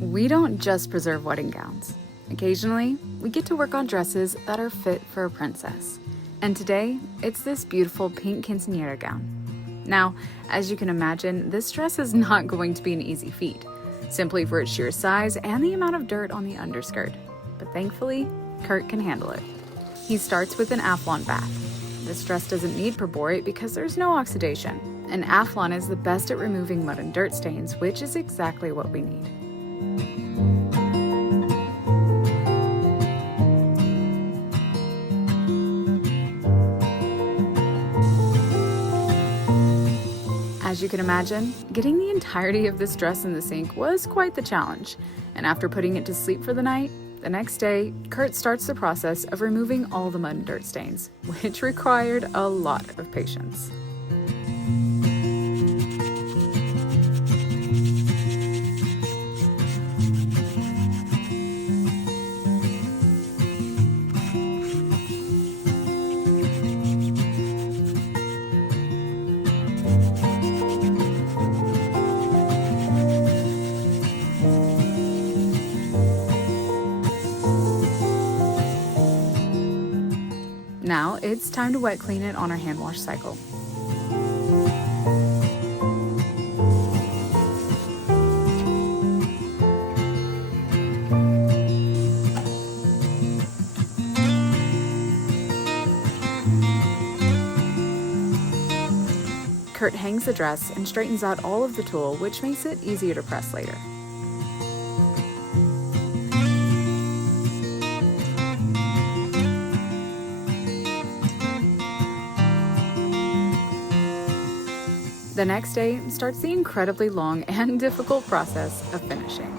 We don't just preserve wedding gowns. Occasionally, we get to work on dresses that are fit for a princess. And today, it's this beautiful pink quinceanera gown. Now, as you can imagine, this dress is not going to be an easy feat, simply for its sheer size and the amount of dirt on the underskirt. But thankfully, Kurt can handle it. He starts with an Athlon bath. This dress doesn't need perborate because there's no oxidation, and Athlon is the best at removing mud and dirt stains, which is exactly what we need. As you can imagine, getting the entirety of this dress in the sink was quite the challenge, and after putting it to sleep for the night, the next day, Kurt starts the process of removing all the mud and dirt stains, which required a lot of patience. Now it's time to wet clean it on our hand wash cycle. Kurt hangs the dress and straightens out all of the tulle, which makes it easier to press later. The next day starts the incredibly long and difficult process of finishing.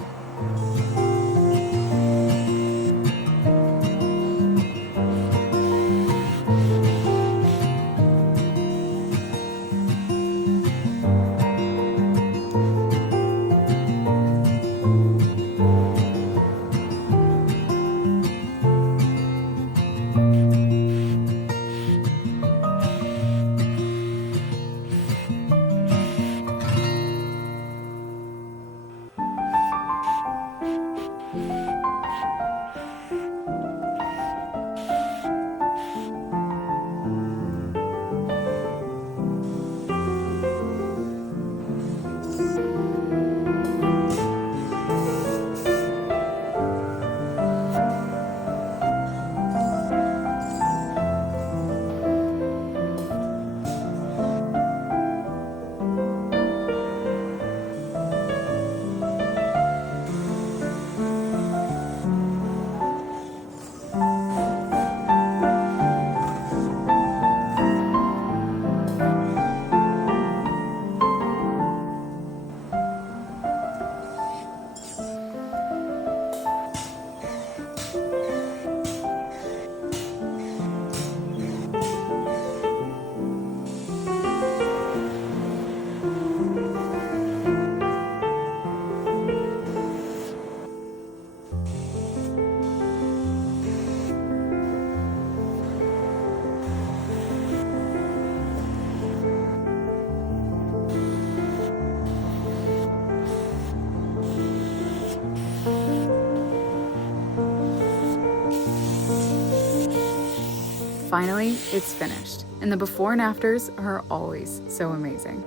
Finally, it's finished, and the before and afters are always so amazing.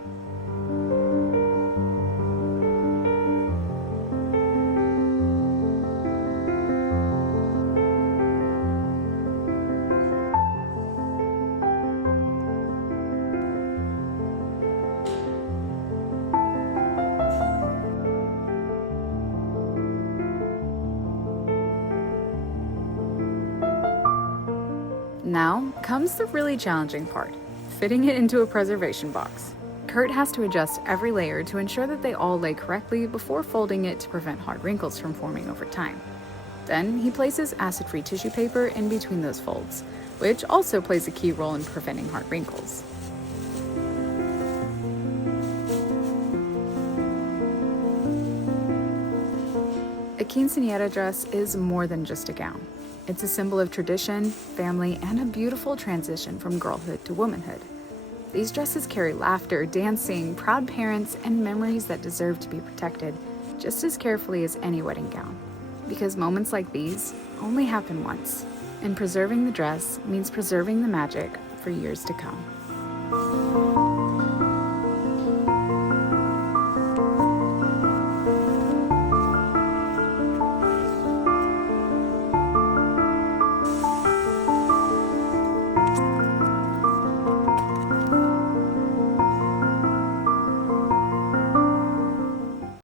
Now comes the really challenging part, fitting it into a preservation box. Kurt has to adjust every layer to ensure that they all lay correctly before folding it to prevent hard wrinkles from forming over time. Then he places acid-free tissue paper in between those folds, which also plays a key role in preventing hard wrinkles. A quinceañera dress is more than just a gown. It's a symbol of tradition, family, and a beautiful transition from girlhood to womanhood. These dresses carry laughter, dancing, proud parents, and memories that deserve to be protected just as carefully as any wedding gown. Because moments like these only happen once, and preserving the dress means preserving the magic for years to come.